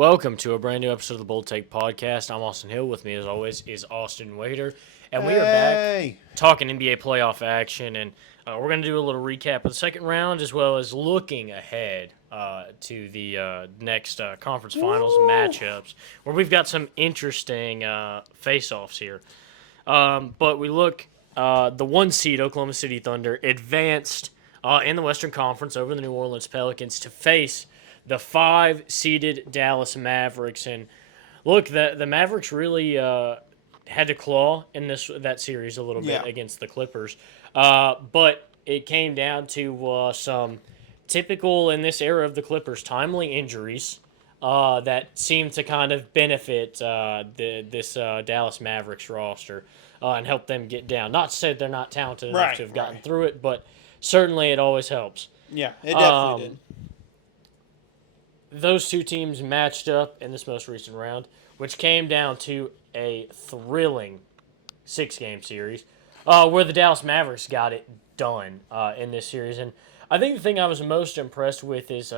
Welcome to a brand new episode of the Bold Take Podcast. I'm Austin Hill. With me, as always, is Austin Wader. And we are back talking NBA playoff action. And we're going to do a little recap of the second round as well as looking ahead to the next conference finals matchups where we've got some interesting face-offs here. But we look, the one seed, Oklahoma City Thunder, advanced in the Western Conference over the New Orleans Pelicans to face the 5-seeded Dallas Mavericks. And look, the Mavericks really had to claw in that series a little bit against the Clippers. But it came down to some typical, in this era of the Clippers, timely injuries that seemed to kind of benefit this Dallas Mavericks roster and help them get down. Not to say they're not talented enough to have gotten through it, but certainly it always helps. Yeah, it definitely did. Those two teams matched up in this most recent round, which came down to a thrilling 6-game series where the Dallas Mavericks got it done in this series. And I think the thing I was most impressed with is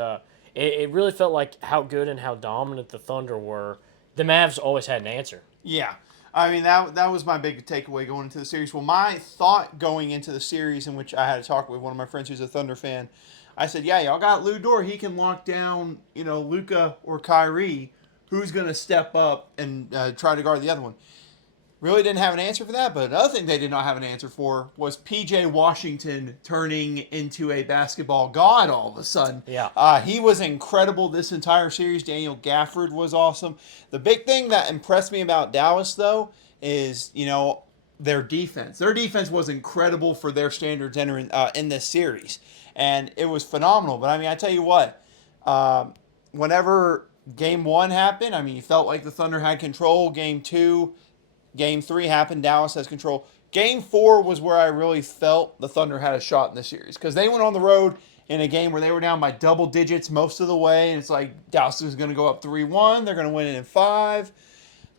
it really felt like how good and how dominant the Thunder were. The Mavs always had an answer. Yeah. I mean, that was my big takeaway going into the series. Well, my thought going into the series, in which I had a talk with one of my friends who's a Thunder fan, I said, yeah, y'all got Lou Dort. He can lock down, Luka or Kyrie. Who's going to step up and try to guard the other one? Really didn't have an answer for that. But another thing they did not have an answer for was P.J. Washington turning into a basketball god all of a sudden. Yeah. He was incredible this entire series. Daniel Gafford was awesome. The big thing that impressed me about Dallas, though, is, their defense. Their defense was incredible for their standards entering in this series. And it was phenomenal. But, I tell you what, whenever Game 1 happened, you felt like the Thunder had control. Game 2, Game 3 happened, Dallas has control. Game 4 was where I really felt the Thunder had a shot in the series. Because they went on the road in a game where they were down by double digits most of the way. And it's like Dallas is going to go up 3-1. They're going to win it in 5.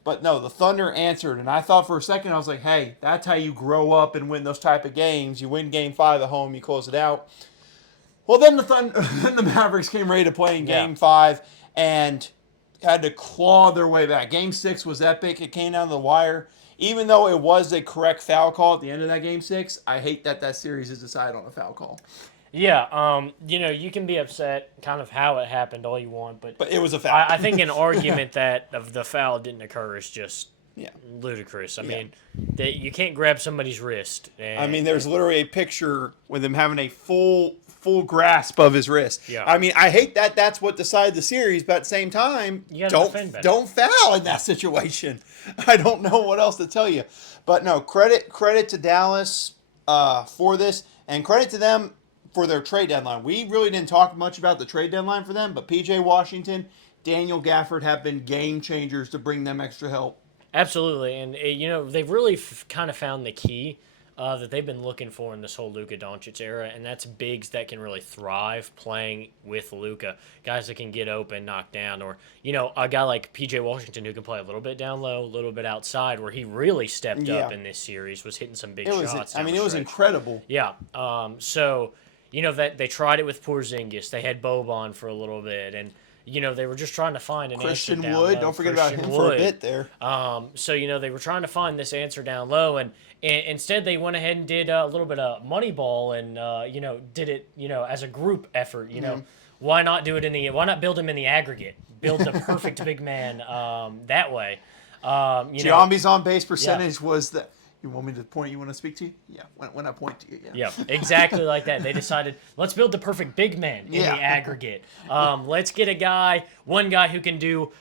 But no, the Thunder answered. And I thought for a second, I was like, hey, that's how you grow up and win those type of games. You win Game 5 at home, you close it out. Well, then the Mavericks came ready to play in Game 5 and had to claw their way back. Game 6 was epic. It came down to the wire. Even though it was a correct foul call at the end of that Game 6, I hate that series is decided on a foul call. Yeah, you can be upset kind of how it happened all you want, but it was a foul. I think an argument that the foul didn't occur is just ludicrous. I mean, you can't grab somebody's wrist. And, there's literally a picture with him having a full grasp of his wrist. Yeah. I hate that that's what decided the series, but at the same time, don't foul in that situation. I don't know what else to tell you. But no, credit to Dallas for this, and credit to them for their trade deadline. We really didn't talk much about the trade deadline for them, but P.J. Washington, Daniel Gafford have been game changers to bring them extra help. Absolutely, and they've really kind of found the key that they've been looking for in this whole Luka Doncic era, and that's bigs that can really thrive playing with Luka, guys that can get open, knock down, or a guy like P.J. Washington who can play a little bit down low, a little bit outside, where he really stepped up in this series, was hitting some big shots. It was incredible. Yeah. So that they tried it with Porzingis. They had Boban for a little bit, and they were just trying to find an Christian answer down Wood. low. Don't forget about him for a bit there. So they were trying to find this answer down low, and instead they went ahead and did a little bit of Moneyball, and did it as a group effort. Why not do it why not build him in the aggregate? Build the perfect big man that way. Giambi's on base percentage was the. You want me to point? You want to speak to you? Yeah, when I point to you. Yeah, exactly like that. They decided, let's build the perfect big man in the aggregate. Let's get one guy who can do,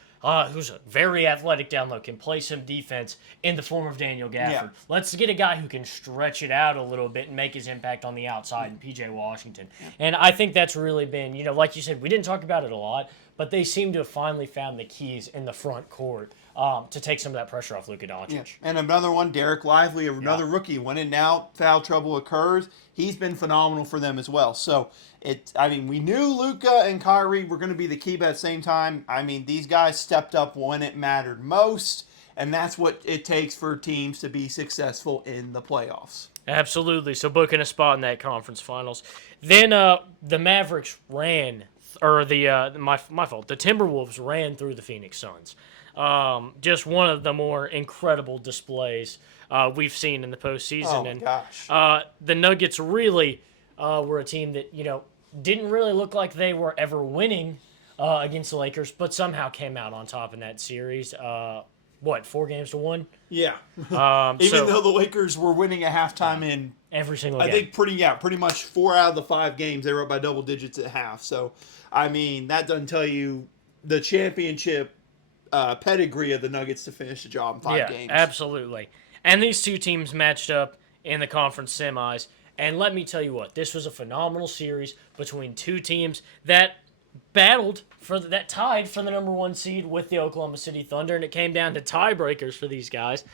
who's very athletic down low, can play some defense in the form of Daniel Gafford. Yeah. Let's get a guy who can stretch it out a little bit and make his impact on the outside in P.J. Washington. And I think that's really been, like you said, we didn't talk about it a lot, but they seem to have finally found the keys in the front court to take some of that pressure off Luka Doncic. Yeah. And another one, Derek Lively, another rookie. When in and out, foul trouble occurs. He's been phenomenal for them as well. So, we knew Luka and Kyrie were going to be the key, but at the same time, these guys stepped up when it mattered most, and that's what it takes for teams to be successful in the playoffs. Absolutely. So booking a spot in that conference finals. Then the Mavericks ran or my fault. The Timberwolves ran through the Phoenix Suns. Just one of the more incredible displays we've seen in the postseason. Oh my gosh. The Nuggets really were a team that didn't really look like they were ever winning against the Lakers, but somehow came out on top in that series. 4-1? Yeah. So Even though the Lakers were winning at halftime in every single I game. think pretty much 4 out of the 5 games they were up by double digits at half. So, I mean, that doesn't tell you the championship pedigree of the Nuggets to finish the job in 5 games. Absolutely. And these two teams matched up in the conference semis. And let me tell you what, this was a phenomenal series between two teams that battled that tied for the number 1 seed with the Oklahoma City Thunder, and it came down to tiebreakers for these guys.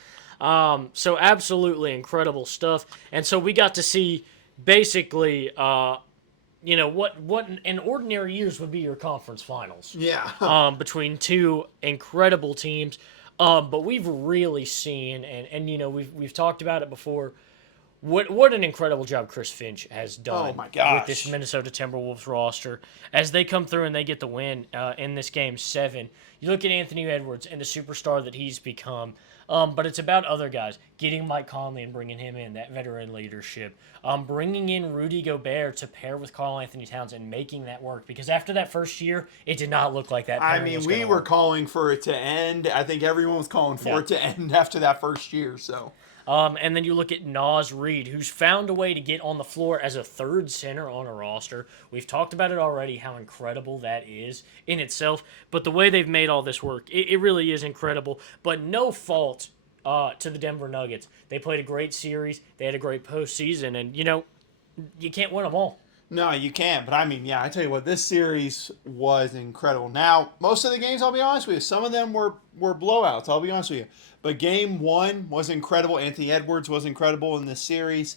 So absolutely incredible stuff. And so we got to see basically, what in ordinary years would be your conference finals. Yeah. Between two incredible teams. But we've really seen, and we've talked about it before. What an incredible job Chris Finch has done with this Minnesota Timberwolves roster as they come through and they get the win in this game 7. You look at Anthony Edwards and the superstar that he's become, but it's about other guys, getting Mike Conley and bringing him in, that veteran leadership, bringing in Rudy Gobert to pair with Karl Anthony Towns and making that work, because after that first year, it did not look like that. I mean, we were calling for it to end. I think everyone was calling for it to end after that first year, so... And then you look at Naz Reid, who's found a way to get on the floor as a third center on a roster. We've talked about it already, how incredible that is in itself. But the way they've made all this work, it really is incredible. But no fault to the Denver Nuggets. They played a great series. They had a great postseason. And, you can't win them all. No, you can't. But, I mean, yeah, I tell you what, this series was incredible. Now, most of the games, I'll be honest with you, some of them were blowouts, I'll be honest with you. But Game 1 was incredible. Anthony Edwards was incredible in this series.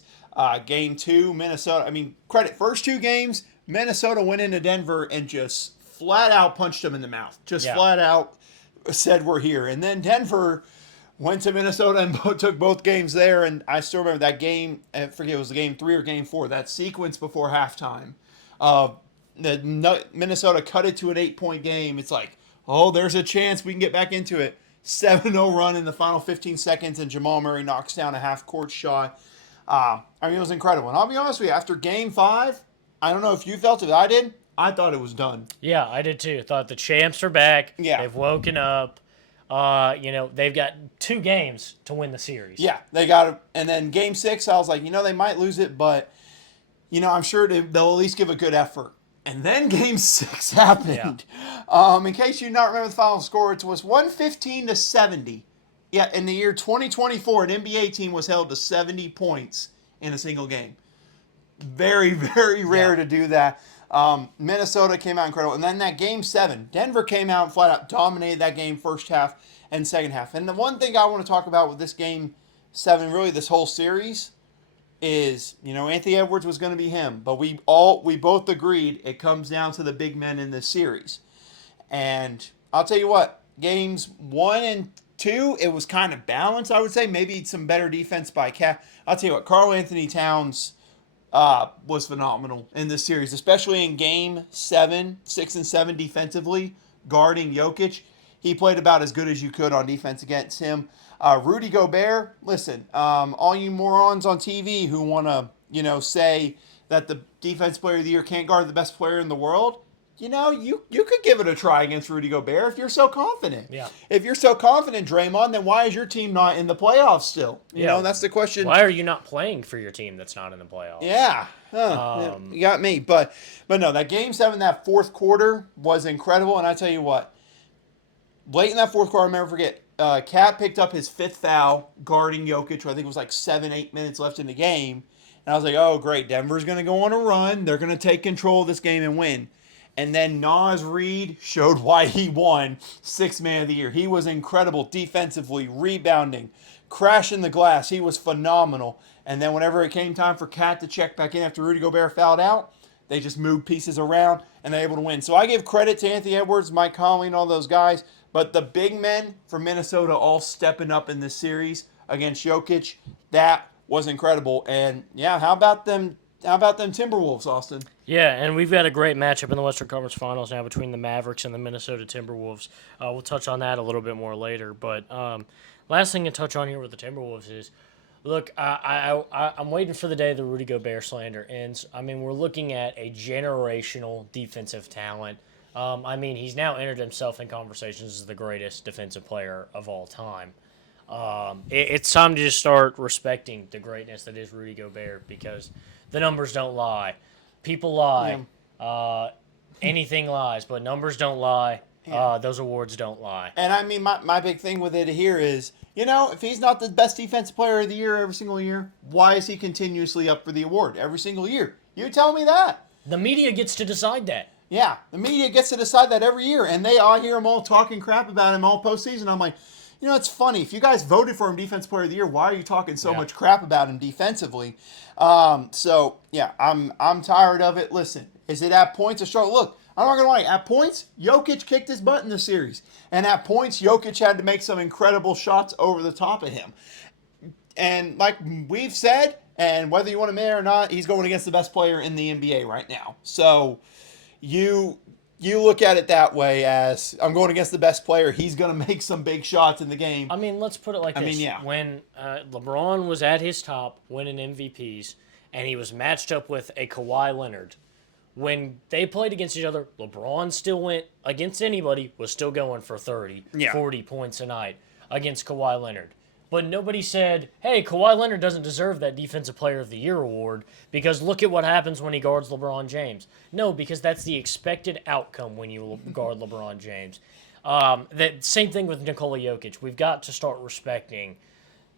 Game 2, Minnesota. I mean, credit. First 2 games, Minnesota went into Denver and just flat out punched them in the mouth. Flat out said, we're here. And then Denver went to Minnesota and took both games there. And I still remember that game. I forget, it was Game 3 or Game 4. That sequence before halftime. Minnesota cut it to an 8-point game. It's like, oh, there's a chance we can get back into it. 7-0 run in the final 15 seconds, and Jamal Murray knocks down a half-court shot. I mean, it was incredible. And I'll be honest with you, after Game 5, I don't know if you felt it, I did. I thought it was done. Yeah, I did too. Thought the champs are back. Yeah. They've woken up. They've got 2 games to win the series. Yeah, they got it. And then Game 6, I was like, they might lose it, but, I'm sure they'll at least give a good effort. And then Game 6 happened. Yeah. In case you not remember the final score, it was 115-70. Yeah, in the year 2024, an NBA team was held to 70 points in a single game. Very, very rare to do that. Minnesota came out incredible. And then that Game 7, Denver came out and flat out dominated that game first half and second half. And the one thing I want to talk about with this Game 7, really this whole series, is, Anthony Edwards was going to be him. But we both agreed it comes down to the big men in this series. And I'll tell you what, Games 1 and 2, it was kind of balanced, I would say. Maybe some better defense by Cat. I'll tell you what, Karl Anthony Towns was phenomenal in this series, especially in Game 7, 6 and 7 defensively, guarding Jokic. He played about as good as you could on defense against him. Rudy Gobert, listen, all you morons on TV who want to, say that the defense player of the year can't guard the best player in the world, you could give it a try against Rudy Gobert if you're so confident. Yeah. If you're so confident, Draymond, then why is your team not in the playoffs still? You know, that's the question. Why are you not playing for your team that's not in the playoffs? Yeah. You got me. But no, that Game 7, that fourth quarter was incredible. And I tell you what, late in that fourth quarter, I'll never forget, Cat picked up his 5th foul guarding Jokic. I think it was like 7-8 minutes left in the game. And I was like, oh, great. Denver's going to go on a run. They're going to take control of this game and win. And then Naz Reid showed why he won 6th Man of the Year. He was incredible defensively, rebounding, crashing the glass. He was phenomenal. And then whenever it came time for Cat to check back in after Rudy Gobert fouled out, they just moved pieces around and they're able to win. So I give credit to Anthony Edwards, Mike Conley, and all those guys. But the big men from Minnesota all stepping up in this series against Jokic, that was incredible. And yeah, how about them Timberwolves, Austin? Yeah, and we've got a great matchup in the Western Conference Finals now between the Mavericks and the Minnesota Timberwolves. We'll touch on that a little bit more later. But last thing to touch on here with the Timberwolves is, look, I'm waiting for the day the Rudy Gobert slander ends. I mean, we're looking at a generational defensive talent. I mean, he's now entered himself in conversations as the greatest defensive player of all time. It's time to just start respecting the greatness that is Rudy Gobert because the numbers don't lie. People lie. Yeah. Anything lies, but numbers don't lie. Yeah. Those awards don't lie. And I mean, my big thing with it here is, if he's not the best defensive player of the year every single year, why is he continuously up for the award every single year? You tell me that. The media gets to decide that. Yeah, the media gets to decide that every year, and I hear them all talking crap about him all postseason. I'm like, it's funny. If you guys voted for him Defensive Player of the Year, why are you talking so much crap about him defensively? So yeah, I'm tired of it. Listen, is it at points a struggle? Look, I'm not gonna lie. At points, Jokic kicked his butt in the series, and at points, Jokic had to make some incredible shots over the top of him. And like we've said, and whether you want to admit it or not, he's going against the best player in the NBA right now. So you look at it that way as I'm going against the best player. He's going to make some big shots in the game. I mean, let's put it like this. mean, yeah. When LeBron was at his top winning MVPs and he was matched up with a Kawhi Leonard, when they played against each other, LeBron still went against anybody, was still going for 30, 40 points a night against Kawhi Leonard. But nobody said, hey, Kawhi Leonard doesn't deserve that Defensive Player of the Year award because look at what happens when he guards LeBron James. No, because that's the expected outcome when you guard LeBron James. That same thing with Nikola Jokic. We've got to start respecting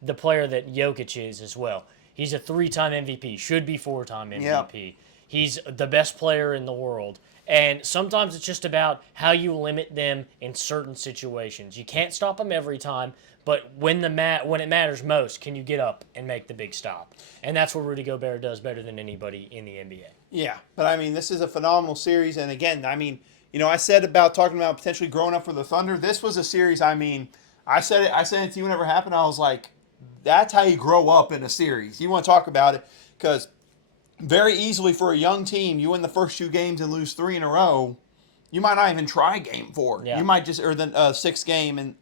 the player that Jokic is as well. He's a 3-time MVP, should be 4-time MVP. Yep. He's the best player in the world. And sometimes it's just about how you limit them in certain situations. You can't stop them every time, but when it matters most, can you get up and make the big stop? And that's what Rudy Gobert does better than anybody in the NBA. Yeah, but I mean, this is a phenomenal series. And again, I mean, I said about talking about potentially growing up for the Thunder. This was a series, I mean, I said it to you whenever it happened. I was like, that's how you grow up in a series. You want to talk about it because very easily for a young team, you win the first 2 games and lose 3 in a row. You might not even try game 4. Yeah. You might just, or the 6th game, and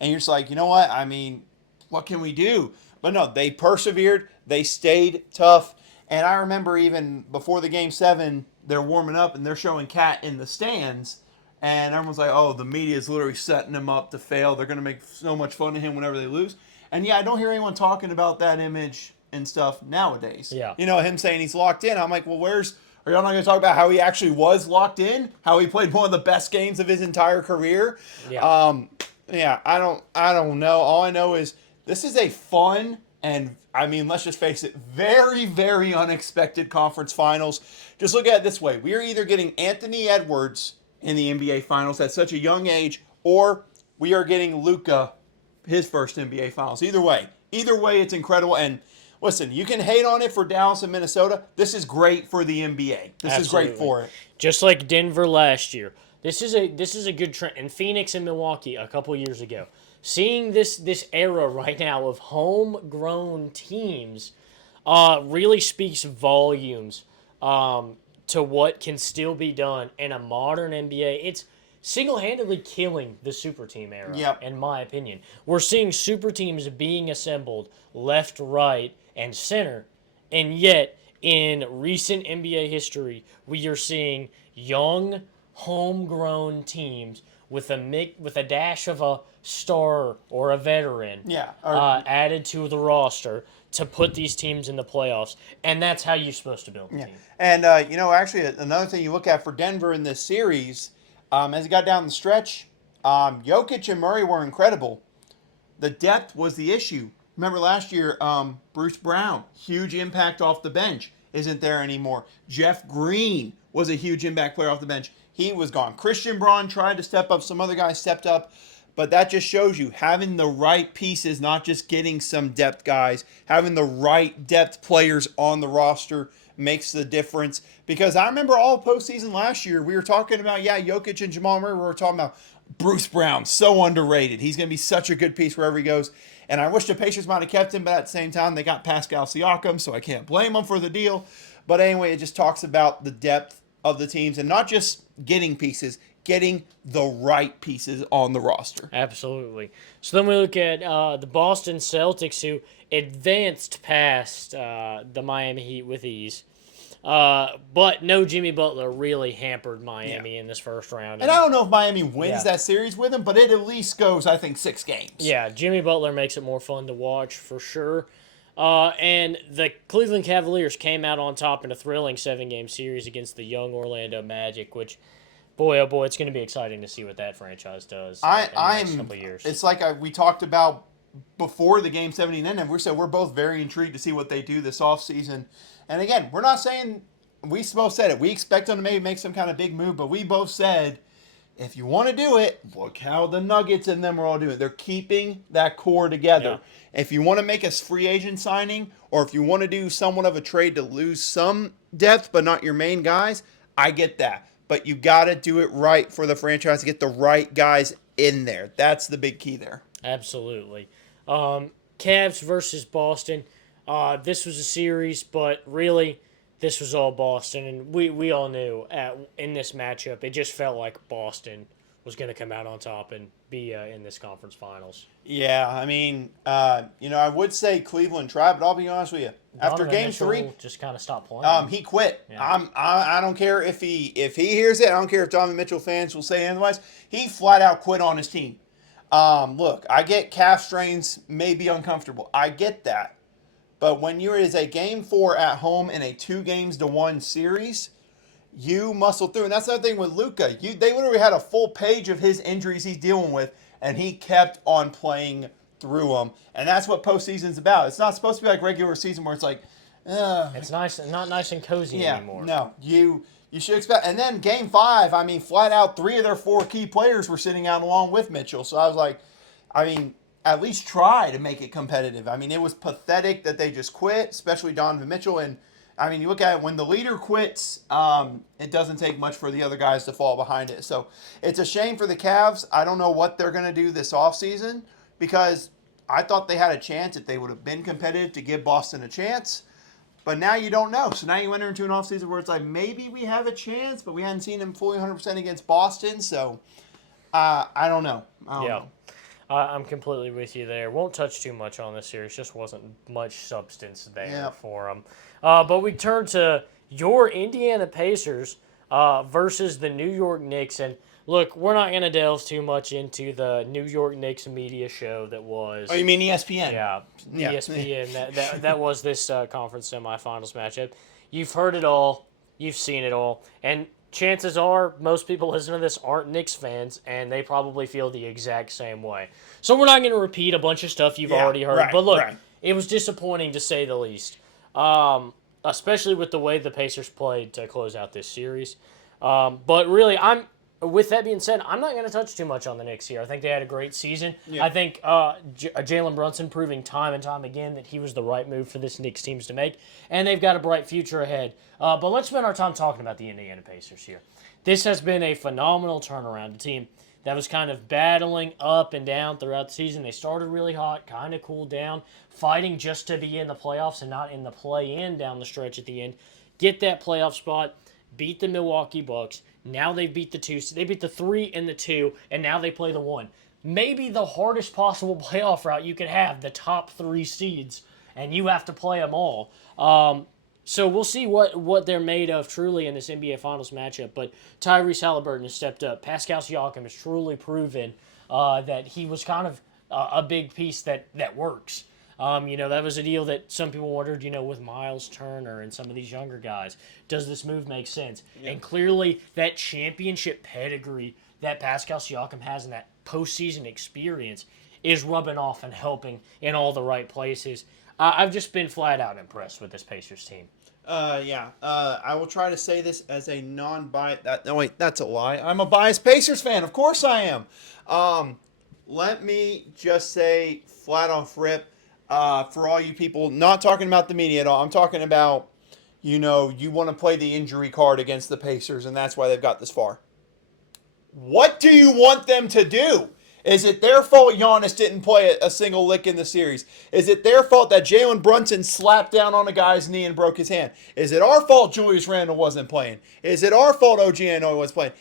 you're just like, you know what? I mean, what can we do? But no, they persevered. They stayed tough. And I remember even before the game 7, they're warming up and they're showing Cat in the stands. And everyone's like, oh, the media is literally setting him up to fail. They're going to make so much fun of him whenever they lose. And yeah, I don't hear anyone talking about that image and stuff nowadays. Yeah. Him saying he's locked in. I'm like, well, are y'all not going to talk about how he actually was locked in? How he played one of the best games of his entire career? Yeah. Yeah, I don't know. All I know is this is a fun and, I mean, let's just face it, very, very unexpected conference finals. Just look at it this way. We are either getting Anthony Edwards in the NBA finals at such a young age, or we are getting Luka, his first NBA finals. Either way, it's incredible. And listen, you can hate on it for Dallas and Minnesota. This is great for the NBA. This is great for it. Just like Denver last year. This is a good trend. And Phoenix and Milwaukee a couple years ago. Seeing this era right now of homegrown teams really speaks volumes to what can still be done in a modern NBA. It's single-handedly killing the super team era, in my opinion. We're seeing super teams being assembled left, right, and center, and yet in recent NBA history, we are seeing young, homegrown teams with a dash of a star or a veteran added to the roster to put these teams in the playoffs, and that's how you're supposed to build a team. And actually, another thing you look at for Denver in this series, as it got down the stretch, Jokic and Murray were incredible. The depth was the issue. Remember last year, Bruce Brown, huge impact off the bench, isn't there anymore. Jeff Green was a huge impact player off the bench. He was gone. Christian Braun tried to step up. Some other guys stepped up. But that just shows you having the right pieces, not just getting some depth guys, having the right depth players on the roster makes the difference. Because I remember all postseason last year, we were talking about, Jokic and Jamal Murray. We were talking about Bruce Brown, so underrated. He's going to be such a good piece wherever he goes. And I wish the Pacers might have kept him, but at the same time, they got Pascal Siakam, so I can't blame them for the deal. But anyway, it just talks about the depth of the teams and not just getting pieces, getting the right pieces on the roster. Absolutely. So then we look at the Boston Celtics, who advanced past the Miami Heat with ease. But no Jimmy Butler really hampered Miami in this first round. And I don't know if Miami wins Yeah. that series with him, but it at least goes, I think, 6 games. Yeah, Jimmy Butler makes it more fun to watch for sure. And the Cleveland Cavaliers came out on top in a thrilling 7-game series against the young Orlando Magic, which, boy, oh boy, it's going to be exciting to see what that franchise does in the next couple of years. It's like we talked about before the Game 70 ended. We're both very intrigued to see what they do this offseason. And again, we're not saying, we both said it, we expect them to maybe make some kind of big move, but we both said, if you want to do it, look how the Nuggets and them are all doing. They're keeping that core together. Yeah. If you want to make a free agent signing, or if you want to do somewhat of a trade to lose some depth but not your main guys, I get that. But you got to do it right for the franchise to get the right guys in there. That's the big key there. Absolutely. Cavs versus Boston. This was a series, but really, this was all Boston, and we all knew in this matchup, it just felt like Boston was going to come out on top and be in this conference finals. Yeah, I mean, I would say Cleveland tried, but I'll be honest with you. After Game 3, just kind of stopped playing. He quit. Yeah. I don't care if he hears it. I don't care if Donovan Mitchell fans will say otherwise. He flat out quit on his team. Look, I get calf strains may be uncomfortable. I get that. But when you're is a Game 4 at home in a 2-1 series, you muscle through. And that's the other thing with Luka. They literally had a full page of his injuries he's dealing with, and he kept on playing through them. And that's what postseason's about. It's not supposed to be like regular season where it's like, it's not nice and cozy anymore. No, you should expect. And then Game 5, I mean, flat out 3 of their 4 key players were sitting out along with Mitchell. So I was like, at least try to make it competitive. I mean, it was pathetic that they just quit, especially Donovan Mitchell. And, you look at it, when the leader quits, it doesn't take much for the other guys to fall behind it. So it's a shame for the Cavs. I don't know what they're going to do this offseason, because I thought they had a chance if they would have been competitive to give Boston a chance. But now you don't know. So now you enter into an offseason where it's like, maybe we have a chance, but we hadn't seen him fully 100% against Boston. So I don't know. I don't know. I'm completely with you there. Won't touch too much on this series. Just wasn't much substance there for them. But we turn to your Indiana Pacers versus the New York Knicks. And look, we're not going to delve too much into the New York Knicks media show that was. Oh, you mean ESPN? Yeah, ESPN. that was this conference semifinals matchup. You've heard it all. You've seen it all. And chances are most people listening to this aren't Knicks fans, and they probably feel the exact same way. So we're not going to repeat a bunch of stuff you've already heard. But look, it was disappointing to say the least, especially with the way the Pacers played to close out this series. But really, with that being said, I'm not going to touch too much on the Knicks here. I think they had a great season. Yeah. I think Jalen Brunson proving time and time again that he was the right move for this Knicks teams to make, and they've got a bright future ahead. But let's spend our time talking about the Indiana Pacers here. This has been a phenomenal turnaround. A team that was kind of battling up and down throughout the season. They started really hot, kind of cooled down, fighting just to be in the playoffs and not in the play-in down the stretch at the end. Get that playoff spot, beat the Milwaukee Bucks. Now they beat the 2. They beat the 3 and the 2, and now they play the 1. Maybe the hardest possible playoff route you could have, the top 3 seeds, and you have to play them all. So we'll see what they're made of truly in this NBA Finals matchup. But Tyrese Halliburton has stepped up. Pascal Siakam has truly proven that he was kind of a big piece that works. That was a deal that some people wondered, with Miles Turner and some of these younger guys. Does this move make sense? Yeah. And clearly that championship pedigree that Pascal Siakam has and that postseason experience is rubbing off and helping in all the right places. I've just been flat out impressed with this Pacers team. I will try to say this as a non-biased. No, wait, that's a lie. I'm a biased Pacers fan. Of course I am. Let me just say flat off rip, for all you people, not talking about the media at all. I'm talking about, you want to play the injury card against the Pacers, and that's why they've got this far. What do you want them to do? Is it their fault Giannis didn't play a single lick in the series? Is it their fault that Jalen Brunson slapped down on a guy's knee and broke his hand? Is it our fault Julius Randle wasn't playing? Is it our fault OG Anunoby was playing?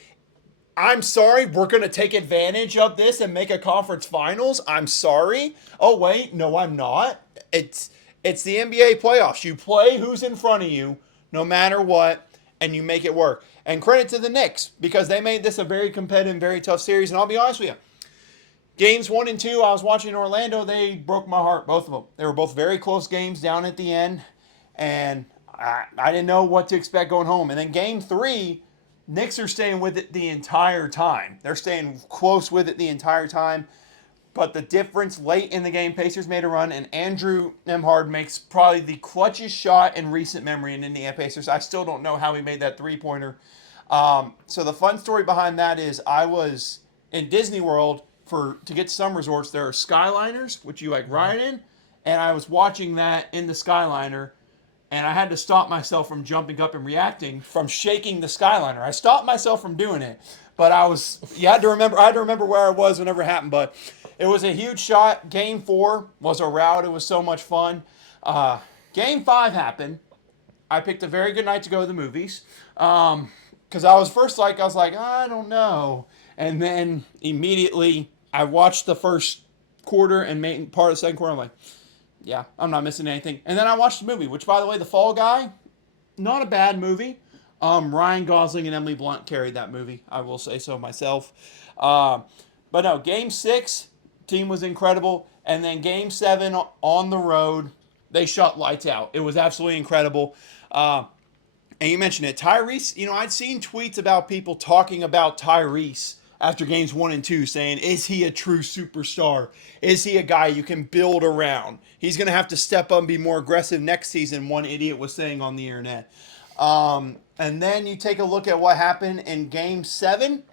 I'm sorry, we're going to take advantage of this and make a conference finals. I'm sorry. Oh, wait, no, I'm not. It's the NBA playoffs. You play who's in front of you, no matter what, and you make it work. And credit to the Knicks, because they made this a very competitive, very tough series. And I'll be honest with you, games 1 and 2, I was watching in Orlando. They broke my heart, both of them. They were both very close games down at the end, and I didn't know what to expect going home. And then game 3, Knicks are staying with it the entire time. They're staying close with it the entire time. But the difference late in the game, Pacers made a run, and Andrew Nembhard makes probably the clutchest shot in recent memory in Indiana Pacers. I still don't know how he made that three-pointer. So the fun story behind that is I was in Disney World to get to some resorts. There are Skyliners, which you ride in, and I was watching that in the Skyliner, and I had to stop myself from jumping up and reacting from shaking the Skyliner. I stopped myself from doing it, but I had to remember where I was whenever it happened, but it was a huge shot. Game 4 was a rout. It was so much fun. Game 5 happened. I picked a very good night to go to the movies. Because I was like, I don't know. And then immediately I watched the first quarter and made part of the second quarter. I'm like, yeah, I'm not missing anything. And then I watched the movie, which, by the way, The Fall Guy, not a bad movie. Ryan Gosling and Emily Blunt carried that movie. I will say so myself. But no, Game 6, team was incredible. And then Game 7 on the road, they shot lights out. It was absolutely incredible. And you mentioned it. Tyrese, I'd seen tweets about people talking about Tyrese after games 1 and 2, saying, is he a true superstar? Is he a guy you can build around? He's going to have to step up and be more aggressive next season, one idiot was saying on the internet. And then you take a look at what happened in game 7.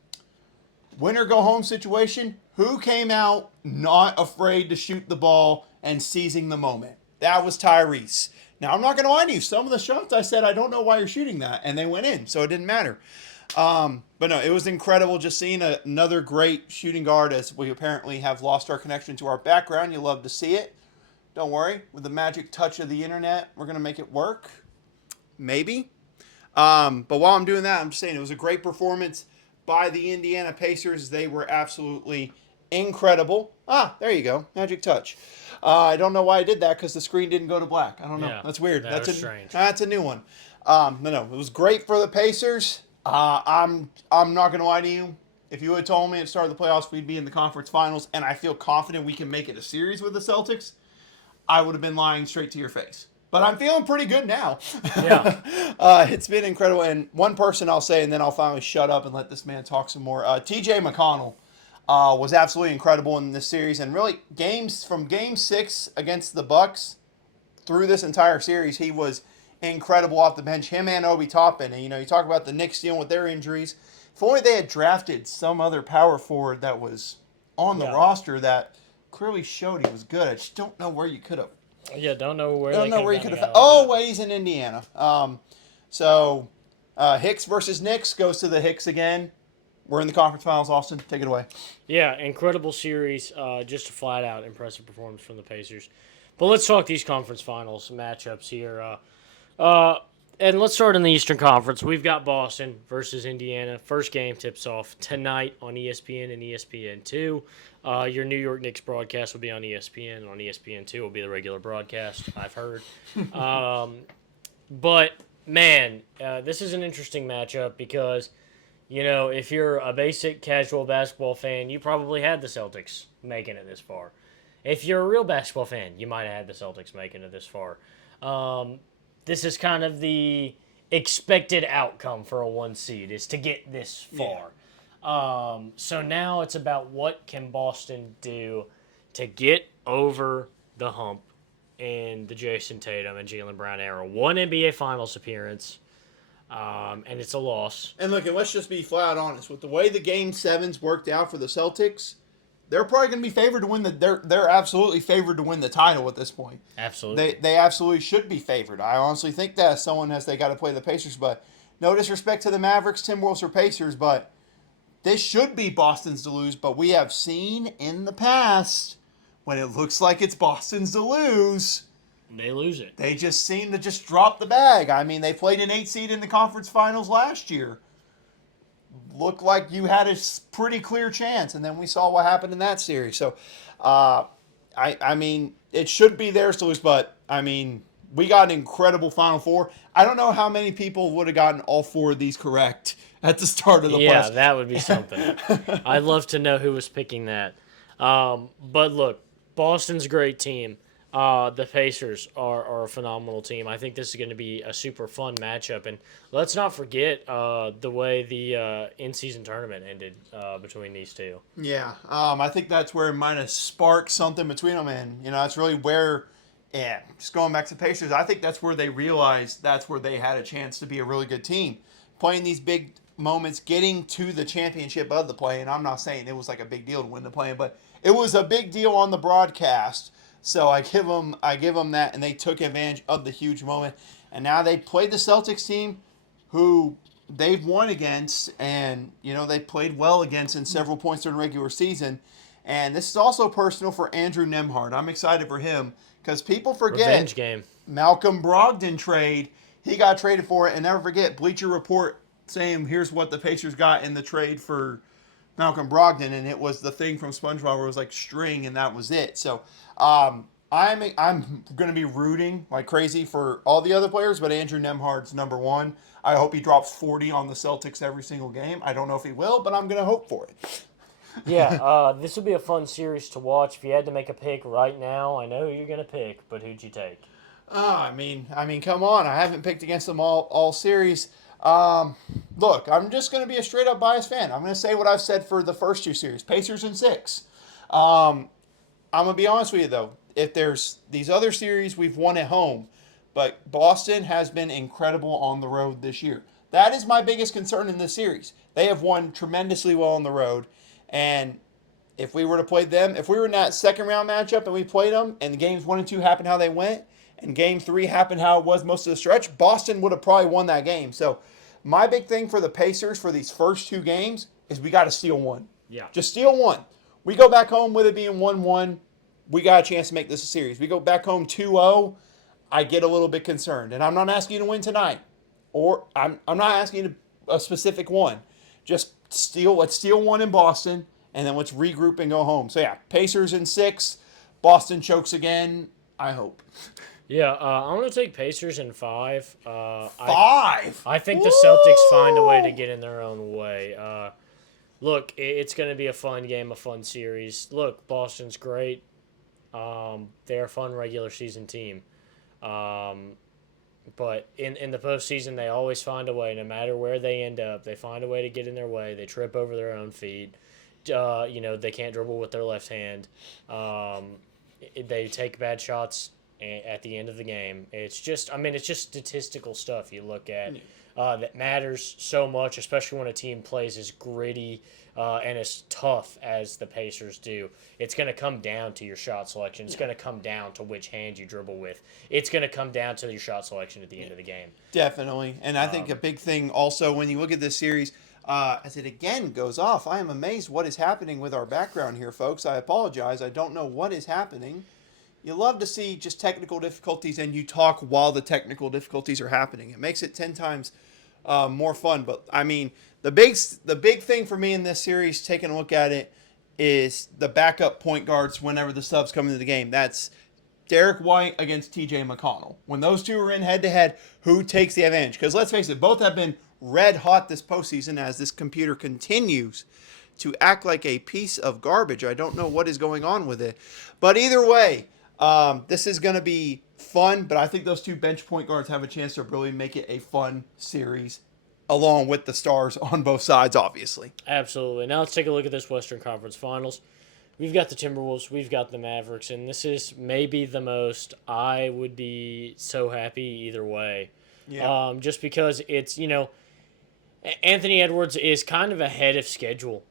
Winner go home situation. Who came out not afraid to shoot the ball and seizing the moment? That was Tyrese. Now, I'm not going to lie to you. Some of the shots I said, I don't know why you're shooting that. And they went in, so it didn't matter. But no, it was incredible just seeing another great shooting guard, as we apparently have lost our connection to our background. You love to see it. Don't worry. With the magic touch of the internet, we're going to make it work. Maybe. But while I'm doing that, I'm just saying it was a great performance by the Indiana Pacers. They were absolutely incredible. There you go. Magic touch. I don't know why I did that, because the screen didn't go to black. I don't know. Yeah, that's weird. That's strange. That's a new one. No, it was great for the Pacers. I'm not going to lie to you. If you had told me at the start of the playoffs we'd be in the conference finals, and I feel confident we can make it a series with the Celtics, I would have been lying straight to your face. But I'm feeling pretty good now. Yeah. It's been incredible. And one person I'll say, and then I'll finally shut up and let this man talk some more. TJ McConnell was absolutely incredible in this series. And really, from game 6 against the Bucks through this entire series, he was incredible off the bench. Him and Obi Toppin. And, you talk about the Knicks dealing with their injuries. If only they had drafted some other power forward that was on the roster that clearly showed he was good. I just don't know where you could have. Yeah, don't know where you could have. Oh, wait, he's in Indiana. So Hicks versus Knicks goes to the Hicks again. We're in the conference finals, Austin. Take it away. Yeah, incredible series. Just a flat-out impressive performance from the Pacers. But let's talk these conference finals matchups here. And let's start in the Eastern Conference. We've got Boston versus Indiana. First game tips off tonight on ESPN and ESPN2. Your New York Knicks broadcast will be on ESPN, and on ESPN2 will be the regular broadcast, I've heard. But, man, this is an interesting matchup because, if you're a basic casual basketball fan, you probably had the Celtics making it this far. If you're a real basketball fan, you might have had the Celtics making it this far. This is kind of the expected outcome for a 1 seed, is to get this far. Yeah. So now it's about what can Boston do to get over the hump in the Jason Tatum and Jaylen Brown era. 1 NBA Finals appearance, and it's a loss. And look, and let's just be flat honest. With the way the Game 7s worked out for the Celtics, they're probably going to be favored to win they're absolutely favored to win the title at this point. Absolutely. They absolutely should be favored. I honestly think that as they got to play the Pacers, but no disrespect to the Mavericks, Timberwolves, or Pacers, but this should be Boston's to lose, but we have seen in the past when it looks like it's Boston's to lose, they lose it. they just seem to just drop the bag. I mean, they played an 8 seed in the conference finals last year. Looked like you had a pretty clear chance, and then we saw what happened in that series. So, I mean, it should be theirs to lose, but I mean, we got an incredible Final Four. I don't know how many people would have gotten all 4 of these correct at the start of the Yeah, playoffs. that would be something. I'd love to know who was picking that. But look, Boston's a great team. The Pacers are a phenomenal team. I think this is going to be a super fun matchup. And let's not forget the way the in-season tournament ended between these two. Yeah, I think that's where it might have sparked something between them, and that's really where, yeah, just going back to the Pacers, I think that's where they realized that's where they had a chance to be a really good team, playing these big moments, getting to the championship of the play. And I'm not saying it was like a big deal to win the play, but it was a big deal on the broadcast. So I give them that, and they took advantage of the huge moment, and now they played the Celtics team, who they've won against, and they played well against in several points during the regular season. And this is also personal for Andrew Nembhard. I'm excited for him because people forget Revenge game. Malcolm Brogdon trade. He got traded for it, and never forget Bleacher Report saying here's what the Pacers got in the trade for Malcolm Brogdon, and it was the thing from SpongeBob where it was like string, and that was it. So I'm going to be rooting like crazy for all the other players, but Andrew Nembhard's number one. I hope he drops 40 on the Celtics every single game. I don't know if he will, but I'm going to hope for it. Yeah, this would be a fun series to watch. If you had to make a pick right now, I know who you're going to pick, but who'd you take? I mean, come on. I haven't picked against them all series. Look, I'm just going to be a straight up biased fan. I'm going to say what I've said for the first 2 series, Pacers in 6. I'm going to be honest with you, though. If there's these other series we've won at home, but Boston has been incredible on the road this year. That is my biggest concern in this series. They have won tremendously well on the road, and if we were to play them, if we were in that second round matchup and we played them, and the games 1 and 2 happened how they went, and game 3 happened how it was most of the stretch, Boston would have probably won that game. So my big thing for the Pacers for these first 2 games is we got to steal one. Yeah. Just steal one. We go back home with it being 1-1. We got a chance to make this a series. We go back home 2-0. I get a little bit concerned. And I'm not asking you to win tonight. Or I'm not asking you to a specific one. Just let's steal one in Boston, and then let's regroup and go home. So, yeah, Pacers in 6. Boston chokes again, I hope. Yeah, I'm going to take Pacers in 5. 5? I think the Celtics find a way to get in their own way. Look, it's going to be a fun game, a fun series. Look, Boston's great. They're a fun regular season team. But in the postseason, they always find a way. No matter where they end up, they find a way to get in their way. They trip over their own feet. They can't dribble with their left hand. They take bad shots at the end of the game. It's just statistical stuff you look at that matters so much, especially when a team plays as gritty and as tough as the Pacers do. It's going to come down to your shot selection. It's going to come down to which hand you dribble with. It's going to come down to your shot selection at the end of the game. Definitely. And I think a big thing also when you look at this series, as it again goes off, I am amazed what is happening with our background here, folks. I apologize. I don't know what is happening. You love to see just technical difficulties, and you talk while the technical difficulties are happening. It makes it 10 times more fun. But, I mean, the big thing for me in this series, taking a look at it, is the backup point guards whenever the subs come into the game. That's Derek White against TJ McConnell. When those two are in head-to-head, who takes the advantage? Because let's face it, both have been red hot this postseason as this computer continues to act like a piece of garbage. I don't know what is going on with it. But either way, this is going to be fun, but I think those 2 bench point guards have a chance to really make it a fun series, along with the stars on both sides, obviously. Absolutely. Now let's take a look at this Western Conference Finals. We've got the Timberwolves, we've got the Mavericks, and this is maybe the most I would be so happy either way. Yeah. Just because it's, Anthony Edwards is kind of ahead of schedule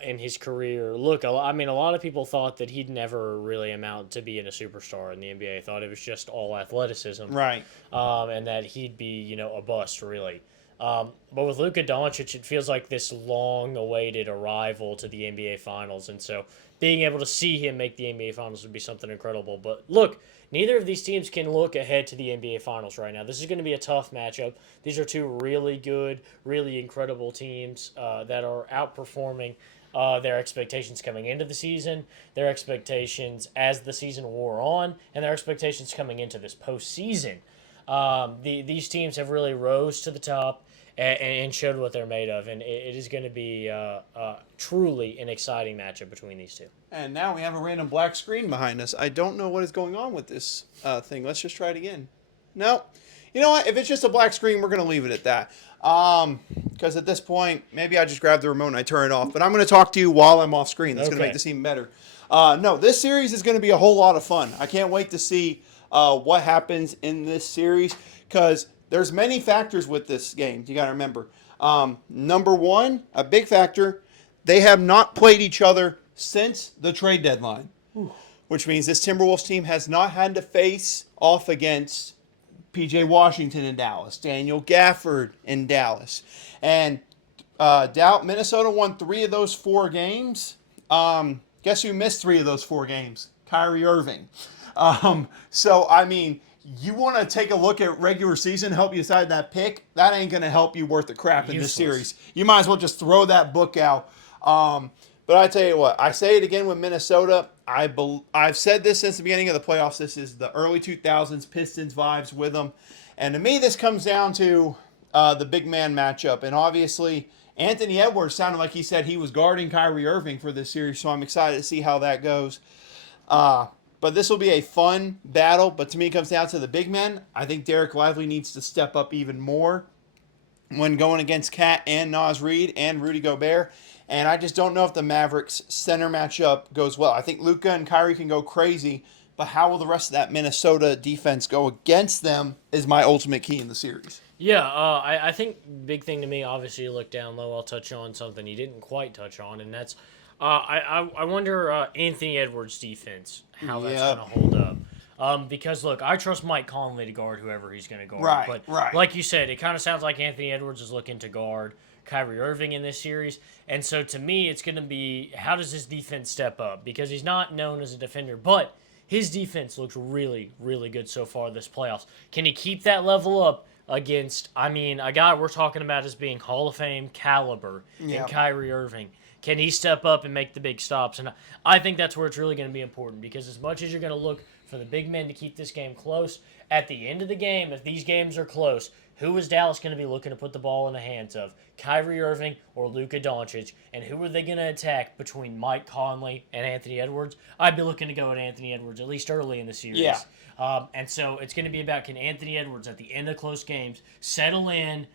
in his career. Look, a lot of people thought that he'd never really amount to being a superstar in the NBA. Thought it was just all athleticism. Right. And that he'd be, a bust, really. But with Luka Doncic, it feels like this long-awaited arrival to the NBA Finals, and so being able to see him make the NBA Finals would be something incredible. But look, neither of these teams can look ahead to the NBA Finals right now. This is going to be a tough matchup. These are two really good, really incredible teams that are outperforming their expectations coming into the season, their expectations as the season wore on, and their expectations coming into this postseason. These teams have really rose to the top and showed what they're made of, and it is going to be truly an exciting matchup between these two. And now we have a random black screen behind us. I don't know what is going on with this thing. Let's just try it again. No. You know what? If it's just a black screen, we're going to leave it at that. Because at this point, maybe I just grab the remote and I turn it off. But I'm going to talk to you while I'm off screen. That's going to make this even better. No, this series is going to be a whole lot of fun. I can't wait to see what happens in this series. Because there's many factors with this game. You got to remember. Number one, a big factor, they have not played each other since the trade deadline. Which means this Timberwolves team has not had to face off against P.J. Washington in Dallas, Daniel Gafford in Dallas. And Minnesota won 3 of those 4 games. Guess who missed 3 of those 4 games? Kyrie Irving. So, I mean, you want to take a look at regular season, help you decide that pick, that ain't going to help you worth the crap in this series. You might as well just throw that book out. But I tell you what, I say it again with Minnesota. I've said this since the beginning of the playoffs. This is the early 2000s Pistons vibes with them. And to me, this comes down to the big man matchup. And obviously, Anthony Edwards sounded like he said he was guarding Kyrie Irving for this series. So I'm excited to see how that goes. But this will be a fun battle. But to me, it comes down to the big men. I think Derek Lively needs to step up even more when going against Cat and Naz Reid and Rudy Gobert. And I just don't know if the Mavericks center matchup goes well. I think Luka and Kyrie can go crazy, but how will the rest of that Minnesota defense go against them is my ultimate key in the series. Yeah, I think big thing to me, obviously, you look down low. I'll touch on something you didn't quite touch on, and that's I wonder Anthony Edwards' defense, how that's going to hold up. Because, look, I trust Mike Conley to guard whoever he's going to guard. But like you said, it kind of sounds like Anthony Edwards is looking to guard Kyrie Irving in this series. And so, to me, it's going to be, how does his defense step up? Because he's not known as a defender, but his defense looks really, really good so far this playoffs. Can he keep that level up against, a guy we're talking about as being Hall of Fame caliber in Kyrie Irving? Can he step up and make the big stops? And I think that's where it's really going to be important, because as much as you're going to look for the big men to keep this game close, at the end of the game, if these games are close, who is Dallas going to be looking to put the ball in the hands of? Kyrie Irving or Luka Doncic? And who are they going to attack between Mike Conley and Anthony Edwards? I'd be looking to go at Anthony Edwards, at least early in the series. Yeah. And so it's going to be about, can Anthony Edwards, at the end of close games, settle in,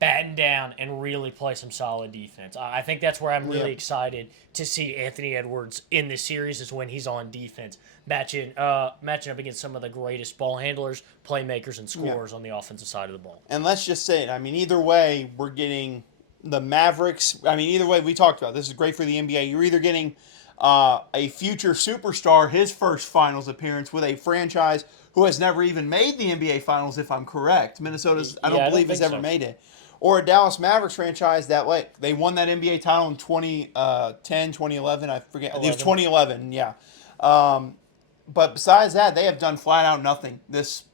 batten down, and really play some solid defense. I think that's where I'm really excited to see Anthony Edwards in this series, is when he's on defense, matching up against some of the greatest ball handlers, playmakers, and scorers on the offensive side of the ball. And let's just say it. Either way, we're getting the Mavericks. Either way, we talked about this is great for the NBA. You're either getting a future superstar, his first finals appearance with a franchise who has never even made the NBA Finals, if I'm correct. Minnesota's, I don't believe has ever made it. Or a Dallas Mavericks franchise that they won that NBA title in 2010, 2011. I forget. 11. It was 2011, yeah. But besides that, they have done flat out nothing this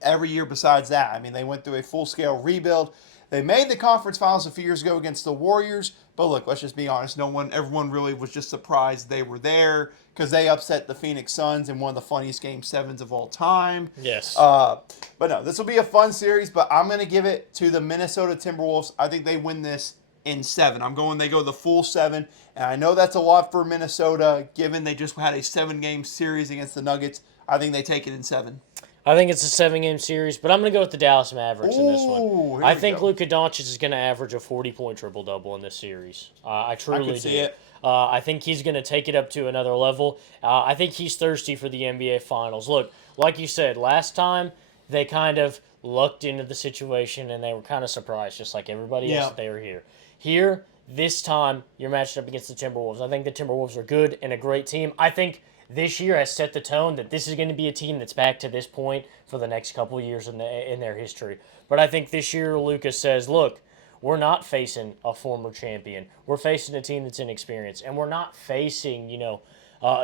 every year besides that. They went through a full-scale rebuild. They made the conference finals a few years ago against the Warriors. But look, let's just be honest. Everyone really was just surprised they were there, because they upset the Phoenix Suns in one of the funniest Game 7s of all time. Yes. But no, this will be a fun series, but I'm going to give it to the Minnesota Timberwolves. I think they win this in 7. They go the full 7. And I know that's a lot for Minnesota, given they just had a 7-game series against the Nuggets. I think they take it in 7. I think it's a 7-game series, but I'm going to go with the Dallas Mavericks in this one. I think Luka Doncic is going to average a 40-point triple-double in this series. I truly do. See it. I think he's going to take it up to another level. I think he's thirsty for the NBA Finals. Look, like you said, last time they kind of lucked into the situation and they were kind of surprised, just like everybody else, that they were here. Here, this time, you're matched up against the Timberwolves. I think the Timberwolves are good and a great team. I think this year has set the tone that this is going to be a team that's back to this point for the next couple of years in their history. But I think this year Lucas says, look, we're not facing a former champion. We're facing a team that's inexperienced, and we're not facing,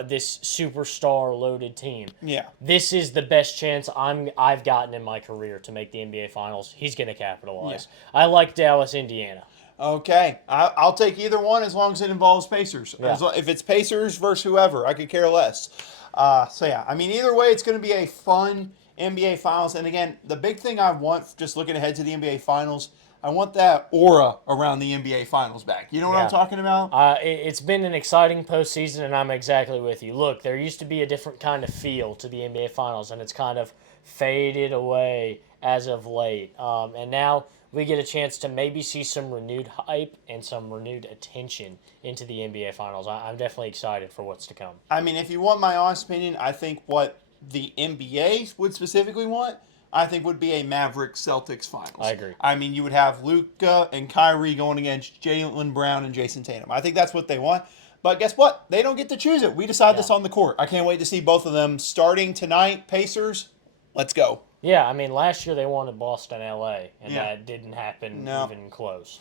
this superstar loaded team. Yeah. This is the best chance I've gotten in my career to make the NBA Finals. He's going to capitalize. Yeah. I like Dallas, Indiana. Okay, I'll take either one as long as it involves Pacers. Yeah. If it's Pacers versus whoever, I could care less. I mean, either way, it's going to be a fun NBA Finals. And again, the big thing I want, just looking ahead to the NBA Finals, I want that aura around the NBA Finals back. You know what I'm talking about? It's been an exciting postseason, and I'm exactly with you. Look, there used to be a different kind of feel to the NBA Finals, and it's kind of faded away as of late. And now we get a chance to maybe see some renewed hype and some renewed attention into the NBA Finals. I'm definitely excited for what's to come. I mean, if you want my honest opinion, I think what the NBA would specifically want, I think would be a Mavericks-Celtics Finals. I agree. I mean, you would have Luka and Kyrie going against Jaylen Brown and Jason Tatum. I think that's what they want. But guess what? They don't get to choose it. We decide this on the court. I can't wait to see both of them starting tonight. Pacers, let's go. Yeah, I mean, last year they wanted Boston, LA, and that didn't happen even close.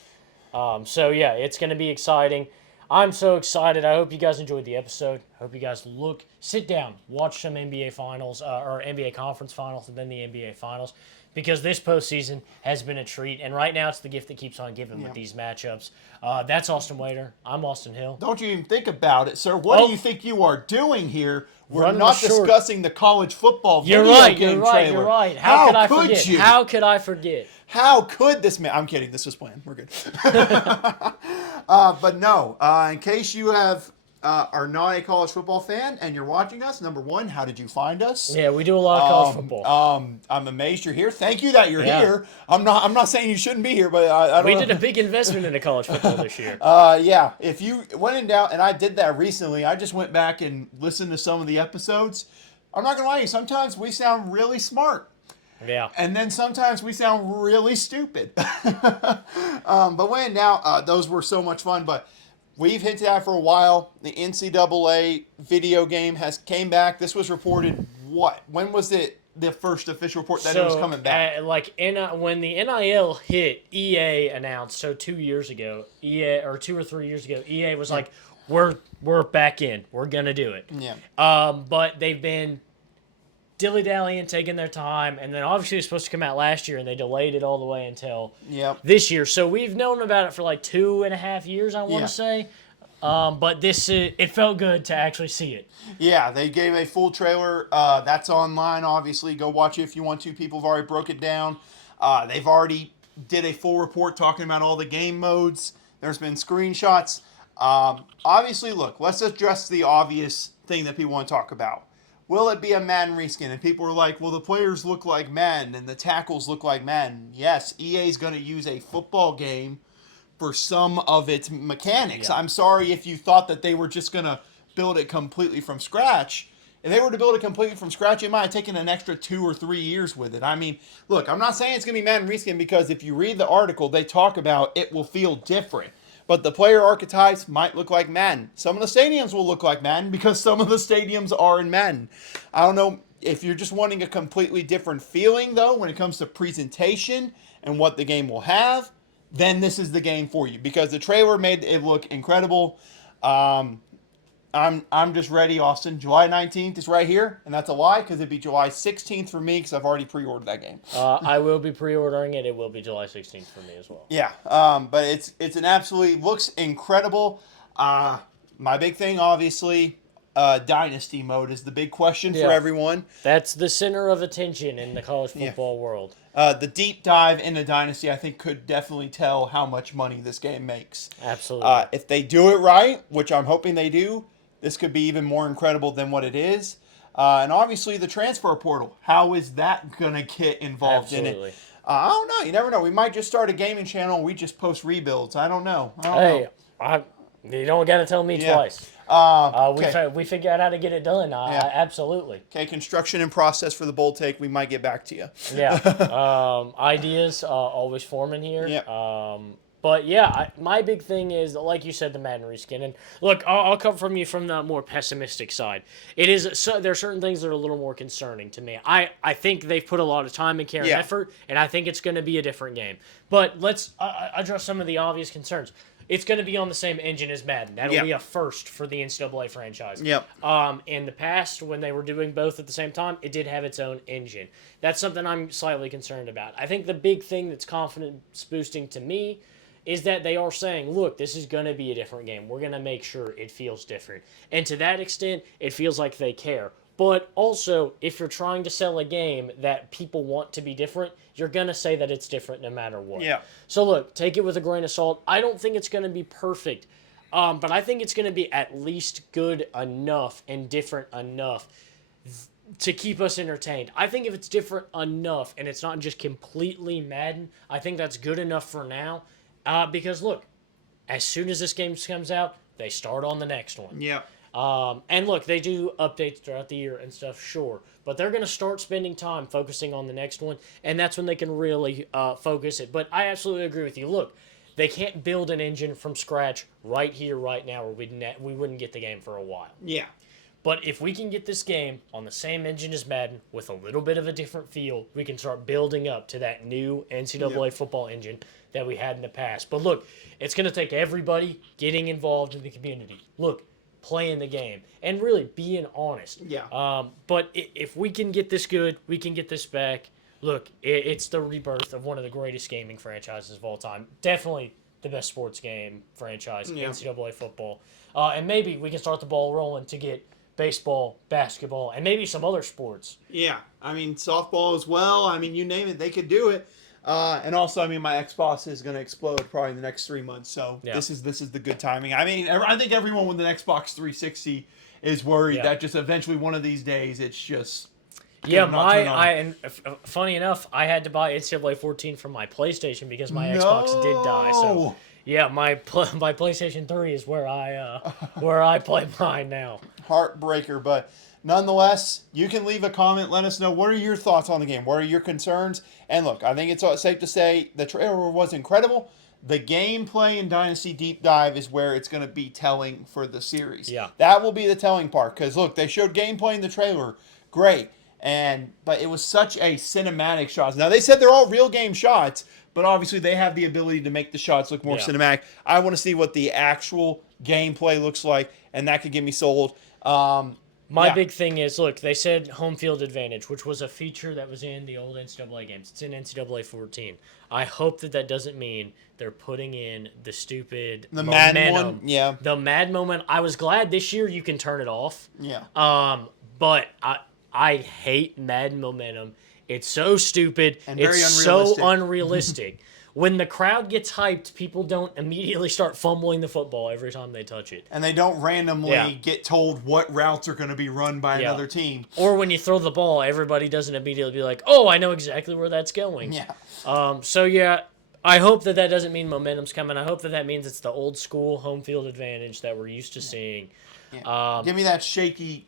It's going to be exciting. I'm so excited. I hope you guys enjoyed the episode. I hope you guys sit down, watch some NBA Finals, or NBA Conference Finals, and then the NBA Finals, because this postseason has been a treat. And right now, it's the gift that keeps on giving with these matchups. That's Austin Waiter. I'm Austin Hill. Don't you even think about it, sir. What do you think you are doing here? We're not short. discussing the college football video game trailer. You're right. How could I forget? How could I forget? How could this man? I'm kidding. This was planned. We're good. But no, in case you are not a college football fan and you're watching us, number one, how did you find us? Yeah, we do a lot of college football. I'm amazed you're here. Thank you that you're here. I'm not saying you shouldn't be here, but I don't know. We did a big investment into college football this year. If you went in down, and I did that recently, I just went back and listened to some of the episodes. I'm not gonna lie to you. Sometimes we sound really smart. Yeah. And then sometimes we sound really stupid. But when now, those were so much fun. But we've hinted at for a while. The NCAA video game came back. This was reported. When was it? The first official report that it was coming back. When the NIL hit, EA announced. So 2 years ago, or 2 or 3 years ago, EA was like, "We're back in. We're gonna do it." Yeah. But they've been dilly-dallying, taking their time, and then obviously it was supposed to come out last year, and they delayed it all the way until this year. So we've known about it for like 2.5 years, I want to say. But it felt good to actually see it. Yeah, they gave a full trailer. That's online, obviously. Go watch it if you want to. People have already broke it down. They've already did a full report talking about all the game modes. There's been screenshots. Obviously, look, let's address the obvious thing that people want to talk about. Will it be a Madden reskin? And people are like, well, the players look like Madden and the tackles look like Madden. Yes, EA is going to use a football game for some of its mechanics. Yeah. I'm sorry if you thought that they were just going to build it completely from scratch. If they were to build it completely from scratch, it might have taken an extra 2 or 3 years with it. I mean, look, I'm not saying it's going to be Madden reskin because if you read the article, they talk about it will feel different. But the player archetypes might look like Madden. Some of the stadiums will look like Madden because some of the stadiums are in Madden. I don't know if you're just wanting a completely different feeling, though, when it comes to presentation and what the game will have, then this is the game for you. Because the trailer made it look incredible. I'm just ready, Austin. July 19th is right here, and that's a lie because it'd be July 16th for me because I've already pre-ordered that game. I will be pre-ordering it. It will be July 16th for me as well. Yeah, but it's an absolutely looks incredible. My big thing, obviously, dynasty mode is the big question for everyone. That's the center of attention in the college football world. The deep dive into dynasty, I think, could definitely tell how much money this game makes. Absolutely. If they do it right, which I'm hoping they do, this could be even more incredible than what it is. And obviously the transfer portal. How is that going to get involved in it? I don't know. You never know. We might just start a gaming channel and we just post rebuilds. I don't know. You don't got to tell me twice. We figured out how to get it done. Absolutely. Okay, construction and process for the bold take. We might get back to you. Yeah. Ideas always forming here. Yeah. But yeah, my big thing is, like you said, the Madden reskin. And look, I'll come from you from the more pessimistic side. It is there are certain things that are a little more concerning to me. I think they've put a lot of time and care and effort, and I think it's going to be a different game. But let's address some of the obvious concerns. It's going to be on the same engine as Madden. That'll be a first for the NCAA franchise. Yep. In the past, when they were doing both at the same time, it did have its own engine. That's something I'm slightly concerned about. I think the big thing that's confidence boosting to me is that they are saying, look, this is going to be a different game. We're going to make sure it feels different. And to that extent, it feels like they care. But also, if you're trying to sell a game that people want to be different, you're going to say that it's different no matter what. Yeah. So look, take it with a grain of salt. I don't think it's going to be perfect, but I think it's going to be at least good enough and different enough to keep us entertained. I think if it's different enough and it's not just completely Madden, I think that's good enough for now. Because look, as soon as this game comes out, they start on the next one. Yeah. And look, they do updates throughout the year and stuff, sure. But they're going to start spending time focusing on the next one, and that's when they can really focus it. But I absolutely agree with you. Look, they can't build an engine from scratch right here, right now, or we wouldn't get the game for a while. Yeah. But if we can get this game on the same engine as Madden with a little bit of a different feel, we can start building up to that new NCAA football engine that we had in the past. But look, it's going to take everybody getting involved in the community. Look, playing the game and really being honest. Yeah. But if we can get this good, we can get this back. Look, it's the rebirth of one of the greatest gaming franchises of all time. Definitely the best sports game franchise, NCAA football. And maybe we can start the ball rolling to get baseball, basketball, and maybe some other sports. Yeah. I mean, softball as well. I mean, you name it, they could do it. And also, I mean, my Xbox is going to explode probably in the next 3 months. So this is the good timing. I mean, I think everyone with an Xbox 360 is worried that just eventually one of these days it's just funny enough, I had to buy NCAA 14 from my PlayStation because my Xbox did die. So yeah, my PlayStation 3 is where I play mine now. Heartbreaker, but nonetheless, you can leave a comment. Let us know what are your thoughts on the game. What are your concerns? And look, I think it's safe to say the trailer was incredible. The gameplay in Dynasty Deep Dive is where it's going to be telling for the series. Yeah, that will be the telling part because look, they showed gameplay in the trailer, great, but it was such a cinematic shots. Now they said they're all real game shots, but obviously they have the ability to make the shots look more cinematic. I want to see what the actual gameplay looks like, and that could get me sold. My big thing is, look, they said home field advantage, which was a feature that was in the old NCAA games. It's in NCAA 14. I hope that doesn't mean they're putting in the stupid Madden one. Yeah. The Mad moment. I was glad this year you can turn it off. Yeah. But I hate Madden momentum. It's so stupid. And it's so unrealistic. When the crowd gets hyped, people don't immediately start fumbling the football every time they touch it. And they don't randomly get told what routes are going to be run by another team. Or when you throw the ball, everybody doesn't immediately be like, oh, I know exactly where that's going. Yeah. So, yeah, I hope that doesn't mean momentum's coming. I hope that means it's the old school home field advantage that we're used to seeing. Yeah. Give me that shaky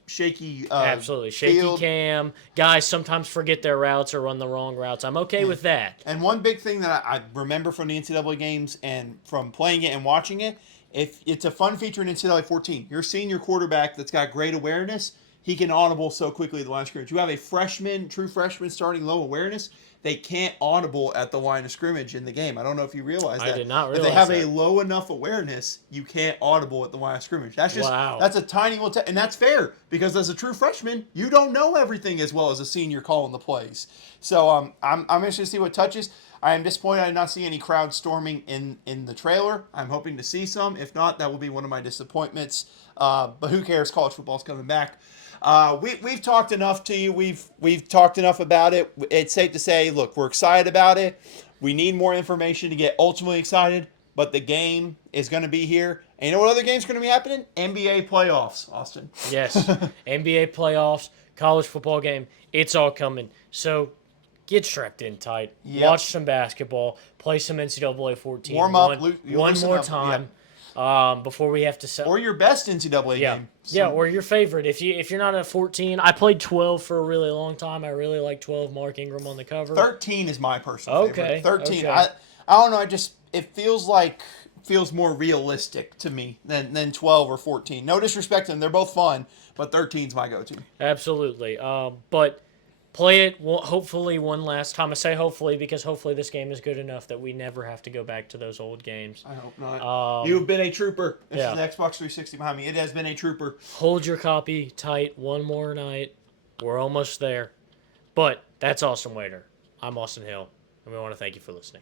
absolutely shaky field. Cam. Guys sometimes forget their routes or run the wrong routes. I'm okay with that. And one big thing that I remember from the NCAA games and from playing it and watching it, if it's a fun feature in NCAA 14, you're seeing your quarterback that's got great awareness. He can audible so quickly at the line of scrimmage. You have a true freshman starting low awareness. They can't audible at the line of scrimmage in the game. I don't know if you realize that. I did not realize that. If they have that. a low enough awareness, you can't audible at the line of scrimmage. That's just wow. That's a tiny little and that's fair because as a true freshman, you don't know everything as well as a senior calling the plays. So I'm interested to see what touches. I am disappointed I did not see any crowd storming in the trailer. I'm hoping to see some. If not, that will be one of my disappointments. But who cares? College football's coming back. We've talked enough to you. We've talked enough about it. It's safe to say, look, we're excited about it. We need more information to get ultimately excited, but the game is going to be here. And you know what other game's going to be happening? NBA playoffs, Austin. Yes, NBA playoffs, college football game. It's all coming. So get strapped in tight. Yep. Watch some basketball. Play some NCAA 14. Warm up. One more time. Yep. Before we have to sell. Or your best NCAA game. Yeah, or your favorite. If you're not a 14, I played 12 for a really long time. I really like 12. Mark Ingram on the cover. 13 is my personal favorite. 13. Okay. I don't know. it feels more realistic to me than 12 or 14. No disrespect to them, they're both fun, but 13's my go-to. Absolutely. But play it hopefully one last time. I say hopefully because hopefully this game is good enough that we never have to go back to those old games. I hope not. You've been a trooper. This yeah. is Xbox 360 behind me. It has been a trooper. Hold your copy tight one more night. We're almost there. But that's Austin Wader. I'm Austin Hill, and we want to thank you for listening.